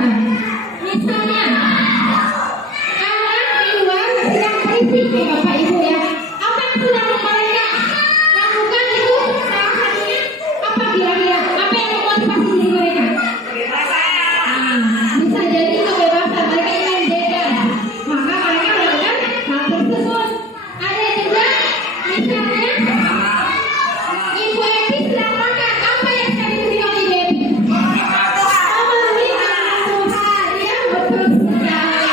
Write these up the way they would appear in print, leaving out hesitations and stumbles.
kebiasaan. Misalnya, anak di luar sedang berisik nih Bapak Ibu ya. Apa yang sudah mereka lakukan itu salah satunya apa kira-kira? Apa yang memotivasi diri mereka? Bisa jadi kebebasan, mereka ingin bebas, maka mereka melakukan hal tersebut. Ada juga misalnya ibu Epi sedang makan, apa yang sering dibilang ibu Epi? Memenuhi kebutuhan, ya betul sekali.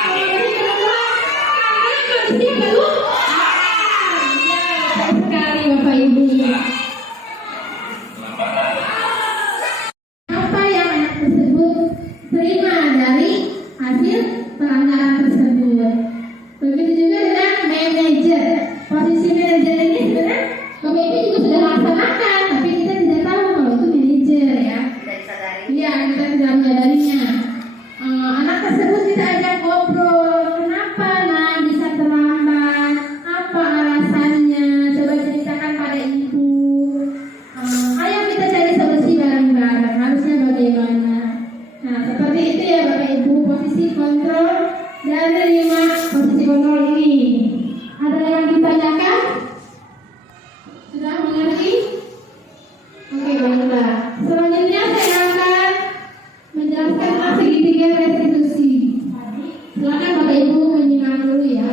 Memenuhi kebutuhan karena manusia belum makan. Ya betul sekali Bapak Ibu. Apa yang anak tersebut terima dari hasil pelanggaran tersebut. Begitu juga dengan manajer. Posisi manajer ini sebenarnya Bapak Ibu juga sudah laksanakan, tapi kita tidak tahu kalau itu manajer ya. Tidak disadari. Iya, kita tidak menyadarinya. Anak tersebut kita ajak ngobrol, kenapa nak bisa terlambat? Apa alasannya? Coba ceritakan pada ibu. Ayo kita cari solusi bareng-bareng. Harusnya bagaimana? Nah, seperti itu ya Bapak Ibu, posisi kontrol dan terima posisi kontrol ini. Ada yang ditanyakan? Sudah mengerti? Oke, baiklah. Selanjutnya saya akan menjelaskan tentang segitiga restitusi. Silakan Bapak Ibu menyimak dulu ya.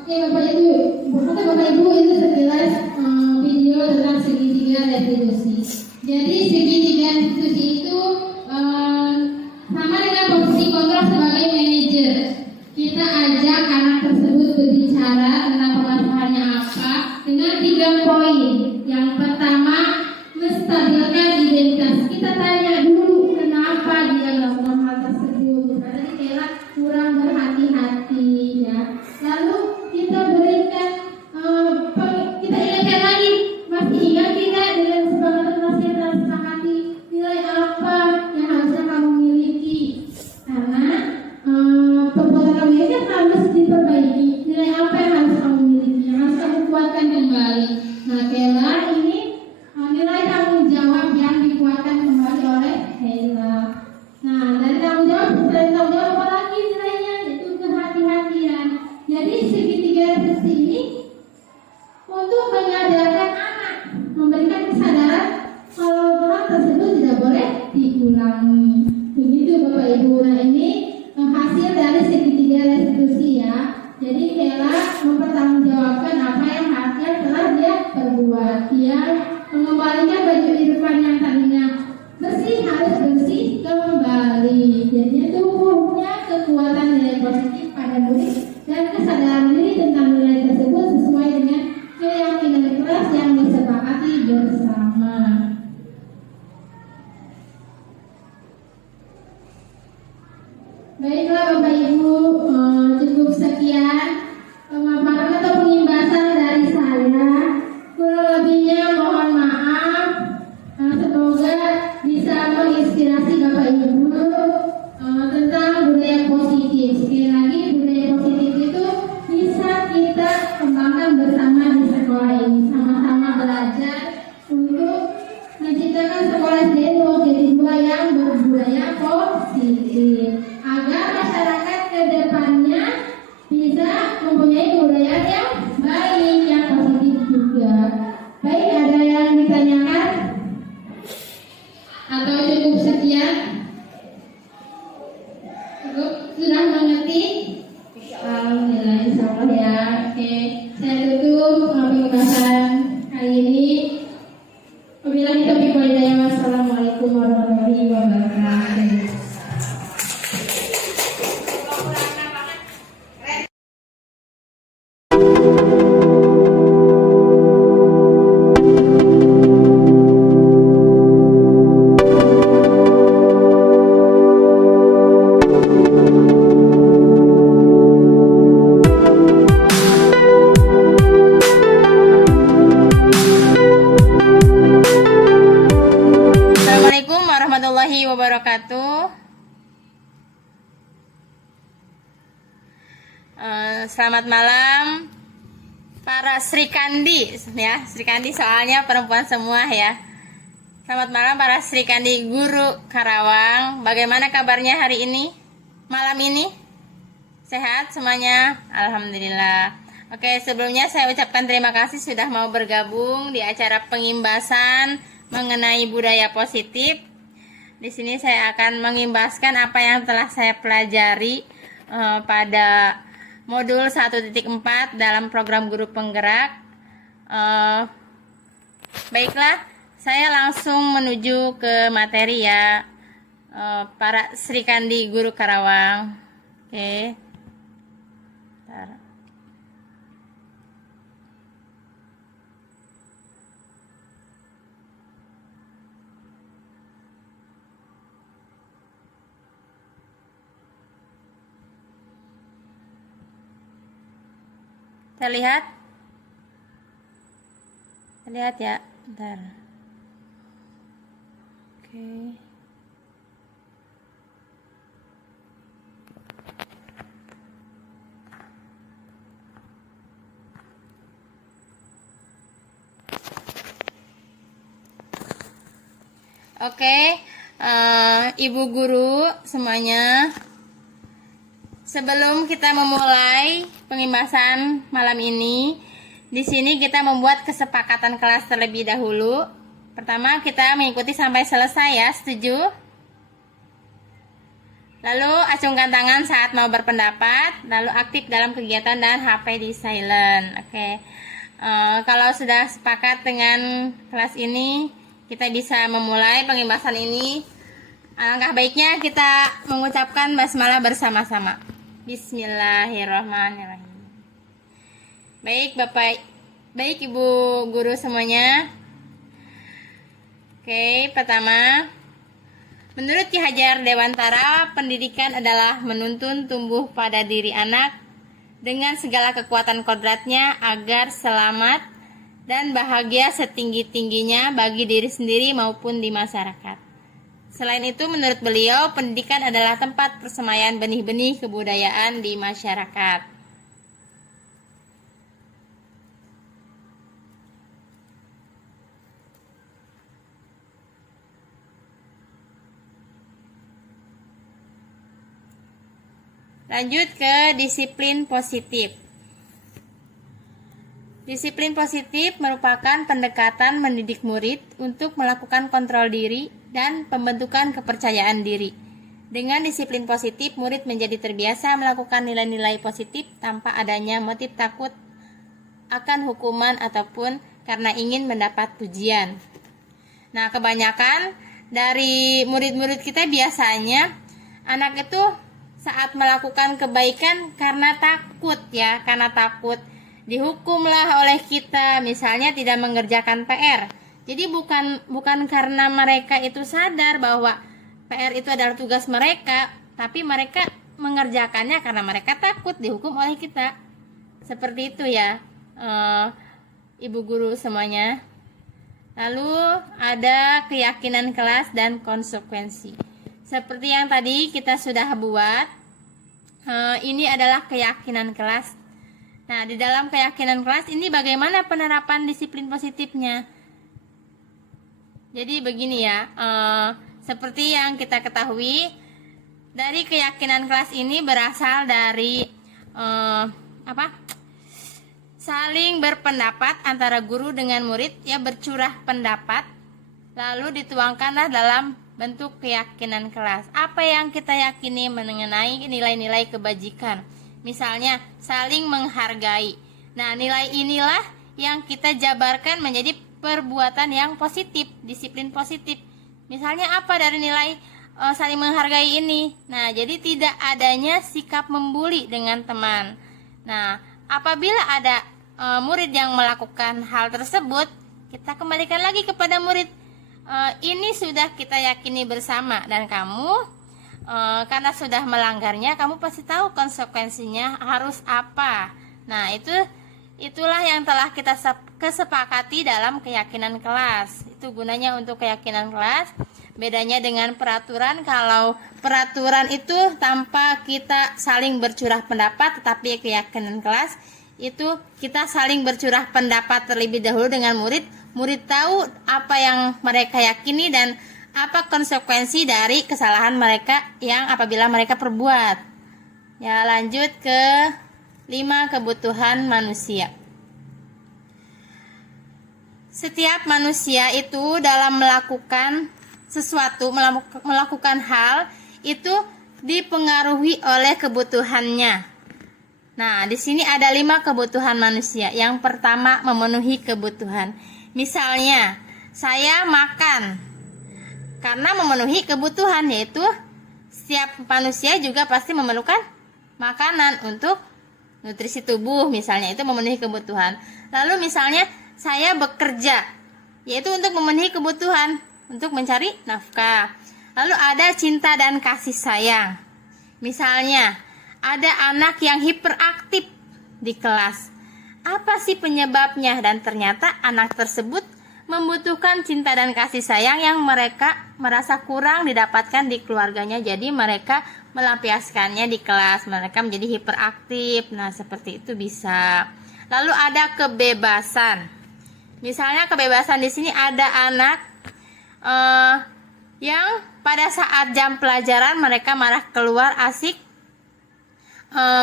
Oke Bapak Ibu, Bapak Ibu itu sekilas video tentang segitiga restitusi. Jadi segitiga restitusi itu sama dengan posisi kontrol sebagai manajer. Kita ajak anak tersebut berbicara tentang permasalahannya apa dengan 3 poin. Yang pertama, menstabilkan identitas. Kita tanya dulu kenapa dia melakukan hal tersebut. Misalnya tadi Kela kurang berhati-hati ya. Lalu kita berikan kita ingatkan lagi, masih ingat tidak dengan semangat nasihat dan sepakati murid dan kesadaran diri tentang nilai tersebut sesuai dengan keyakinan keras yang disepakati bersama. Baiklah Bapak Ibu, cukup sekian pemaparan atau pengimbasan dari saya. Kurang lebihnya mohon maaf. Semoga bisa menginspirasi Bapak Ibu tentang budaya positif. Sekali lagi, budaya positif itu bisa kita kembangkan bersama di sekolah ini, sama-sama belajar untuk menciptakan sekolah SDN Wokiti 2 yang berbudaya positif, agar masyarakat ke depannya bisa mempunyai budaya yang baik, yang positif juga. Baik, ada yang ditanyakan? Atau cukup sekian? Cukup? Sudah mengerti? Alhamdulillah, insya Allah ya. Oke, saya tutup pembahasan kali ini. Wabillahi taufiq wal hidayah. Wassalamualaikum warahmatullahi wabarakatuh. Assalamualaikum warahmatullahi wabarakatuh. Selamat malam para Sri Kandi ya. Sri Kandi soalnya perempuan semua ya. Selamat malam para Sri Kandi guru Karawang. Bagaimana kabarnya hari ini? Malam ini? Sehat semuanya? Alhamdulillah. Oke, sebelumnya saya ucapkan terima kasih sudah mau bergabung di acara pengimbasan mengenai budaya positif. Di sini saya akan mengimbaskan apa yang telah saya pelajari pada modul 1.4 dalam program guru penggerak. Baiklah, saya langsung menuju ke materi ya, para Sri Kandi guru Karawang. Oke. Bentar. Terlihat? Terlihat ya? Bentar. Oke. Oke, Ibu guru semuanya. Sebelum kita memulai pengimbasan malam ini, di sini kita membuat kesepakatan kelas terlebih dahulu. Pertama, kita mengikuti sampai selesai ya, setuju? Lalu acungkan tangan saat mau berpendapat, lalu aktif dalam kegiatan dan HP di silent. Oke. Kalau sudah sepakat dengan kelas ini, kita bisa memulai pengimbasan ini. Alangkah baiknya kita mengucapkan basmalah bersama-sama. Bismillahirrahmanirrahim. Baik Ibu guru semuanya. Oke, pertama, menurut Ki Hajar Dewantara, pendidikan adalah menuntun tumbuh pada diri anak dengan segala kekuatan kodratnya agar selamat dan bahagia setinggi-tingginya bagi diri sendiri maupun di masyarakat. Selain itu, menurut beliau, pendidikan adalah tempat persemaian benih-benih kebudayaan di masyarakat. Lanjut ke disiplin positif. Disiplin positif merupakan pendekatan mendidik murid untuk melakukan kontrol diri dan pembentukan kepercayaan diri. Dengan disiplin positif, murid menjadi terbiasa melakukan nilai-nilai positif tanpa adanya motif takut akan hukuman ataupun karena ingin mendapat pujian. Nah, kebanyakan dari murid-murid kita biasanya anak itu saat melakukan kebaikan karena takut ya, karena takut dihukumlah oleh kita, misalnya tidak mengerjakan PR. Jadi bukan karena mereka itu sadar bahwa PR itu adalah tugas mereka, tapi mereka mengerjakannya karena mereka takut dihukum oleh kita. Seperti itu ya, ibu guru semuanya. Lalu ada keyakinan kelas dan konsekuensi. Seperti yang tadi kita sudah buat, ini adalah keyakinan kelas. Nah, di dalam keyakinan kelas ini bagaimana penerapan disiplin positifnya? Jadi begini ya, seperti yang kita ketahui, dari keyakinan kelas ini berasal dari saling berpendapat antara guru dengan murid, ya, bercurah pendapat, lalu dituangkanlah dalam bentuk keyakinan kelas. Apa yang kita yakini mengenai nilai-nilai kebajikan, misalnya saling menghargai. Nah, nilai inilah yang kita jabarkan menjadi perbuatan yang positif, disiplin positif. Misalnya apa dari nilai saling menghargai ini? Nah, jadi tidak adanya sikap membuli dengan teman. Nah, apabila ada murid yang melakukan hal tersebut, kita kembalikan lagi kepada murid. Ini sudah kita yakini bersama, dan kamu karena sudah melanggarnya, kamu pasti tahu konsekuensinya harus apa. Nah, itulah yang telah kita kesepakati dalam keyakinan kelas. Itu gunanya untuk keyakinan kelas. Bedanya dengan peraturan, kalau peraturan itu tanpa kita saling bercurah pendapat, tetapi keyakinan kelas itu kita saling bercurah pendapat terlebih dahulu dengan murid. Murid tahu apa yang mereka yakini dan apa konsekuensi dari kesalahan mereka yang apabila mereka perbuat. Ya, lanjut ke 5 kebutuhan manusia. Setiap manusia itu dalam melakukan sesuatu, melakukan hal itu dipengaruhi oleh kebutuhannya. Nah, di sini ada 5 kebutuhan manusia. Yang pertama, memenuhi kebutuhan. Misalnya, saya makan karena memenuhi kebutuhan, yaitu setiap manusia juga pasti memerlukan makanan untuk nutrisi tubuh, misalnya itu memenuhi kebutuhan. Lalu misalnya saya bekerja, yaitu untuk memenuhi kebutuhan, untuk mencari nafkah. Lalu ada cinta dan kasih sayang. Misalnya ada anak yang hiperaktif di kelas. Apa sih penyebabnya? Dan ternyata anak tersebut membutuhkan cinta dan kasih sayang yang mereka merasa kurang didapatkan di keluarganya. Jadi mereka melampiaskannya di kelas, mereka menjadi hiperaktif. Nah, seperti itu bisa. Lalu ada kebebasan. Misalnya kebebasan di sini ada anak yang pada saat jam pelajaran mereka malah keluar asik.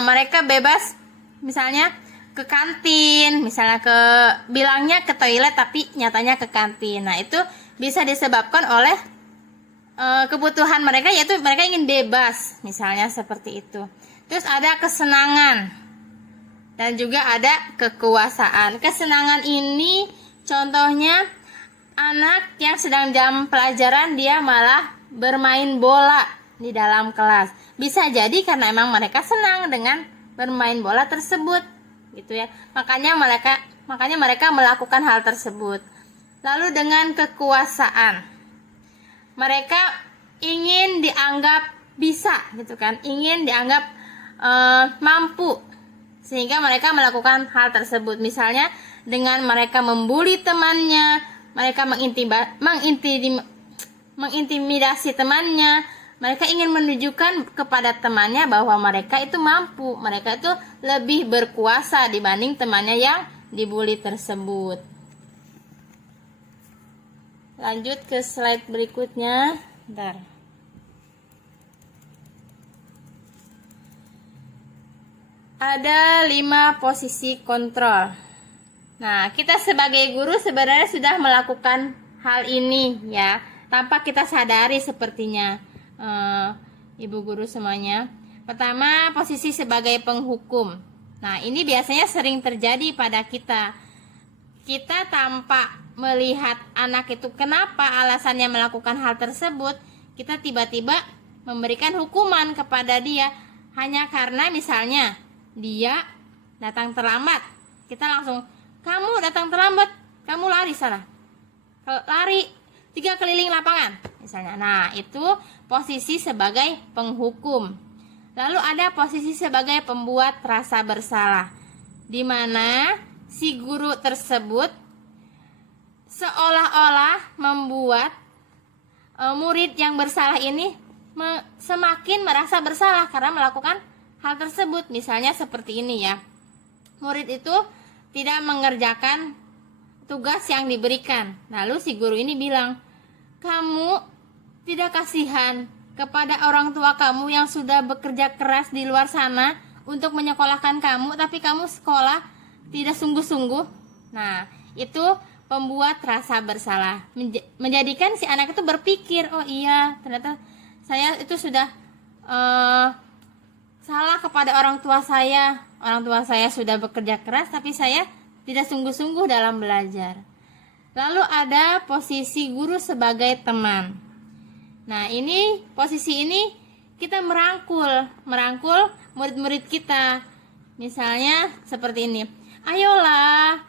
Mereka bebas, misalnya ke kantin, misalnya bilangnya ke toilet tapi nyatanya ke kantin. Nah, itu bisa disebabkan oleh kebutuhan mereka, yaitu mereka ingin bebas, misalnya seperti itu. Terus ada kesenangan dan juga ada kekuasaan. Kesenangan ini contohnya anak yang sedang jam pelajaran dia malah bermain bola di dalam kelas. Bisa jadi karena emang mereka senang dengan bermain bola tersebut, gitu ya. Makanya mereka melakukan hal tersebut. Lalu dengan kekuasaan, mereka ingin dianggap bisa, gitu kan, ingin dianggap mampu, sehingga mereka melakukan hal tersebut. Misalnya dengan mereka membuli temannya, mereka mengintimidasi temannya. Mereka ingin menunjukkan kepada temannya bahwa mereka itu mampu, mereka itu lebih berkuasa dibanding temannya yang dibully tersebut. Lanjut ke slide berikutnya. Bentar. Ada 5 posisi kontrol. Nah, kita sebagai guru sebenarnya sudah melakukan hal ini ya, tanpa kita sadari sepertinya. Ibu guru semuanya. Pertama, posisi sebagai penghukum. Nah, ini biasanya sering terjadi pada kita. Kita tanpa melihat anak itu kenapa alasannya melakukan hal tersebut, kita tiba-tiba memberikan hukuman kepada dia. hanya karena misalnya dia datang terlambat, kita langsung, kamu datang terlambat, kamu lari sana, lari 3 keliling lapangan misalnya. Nah, itu posisi sebagai penghukum. Lalu ada posisi sebagai pembuat rasa bersalah, di mana si guru tersebut seolah-olah membuat murid yang bersalah ini semakin merasa bersalah karena melakukan hal tersebut. Misalnya seperti ini ya, murid itu tidak mengerjakan tugas yang diberikan. Lalu si guru ini bilang, kamu tidak kasihan kepada orang tua kamu yang sudah bekerja keras di luar sana untuk menyekolahkan kamu, tapi kamu sekolah tidak sungguh-sungguh. Nah, itu pembuat rasa bersalah, menjadikan si anak itu berpikir, oh iya, ternyata saya itu sudah salah kepada orang tua saya. Orang tua saya sudah bekerja keras, tapi saya tidak sungguh-sungguh dalam belajar. Lalu ada posisi guru sebagai teman. Nah, posisi ini kita merangkul murid-murid kita. Misalnya seperti ini. Ayolah,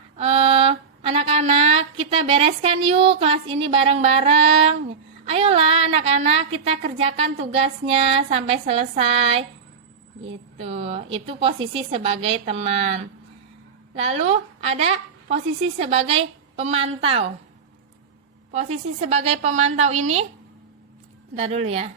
anak-anak, kita bereskan yuk kelas ini bareng-bareng. Ayolah anak-anak, kita kerjakan tugasnya sampai selesai. Gitu. Itu posisi sebagai teman. Lalu ada posisi sebagai pemantau. Posisi sebagai pemantau ini, bentar dulu ya.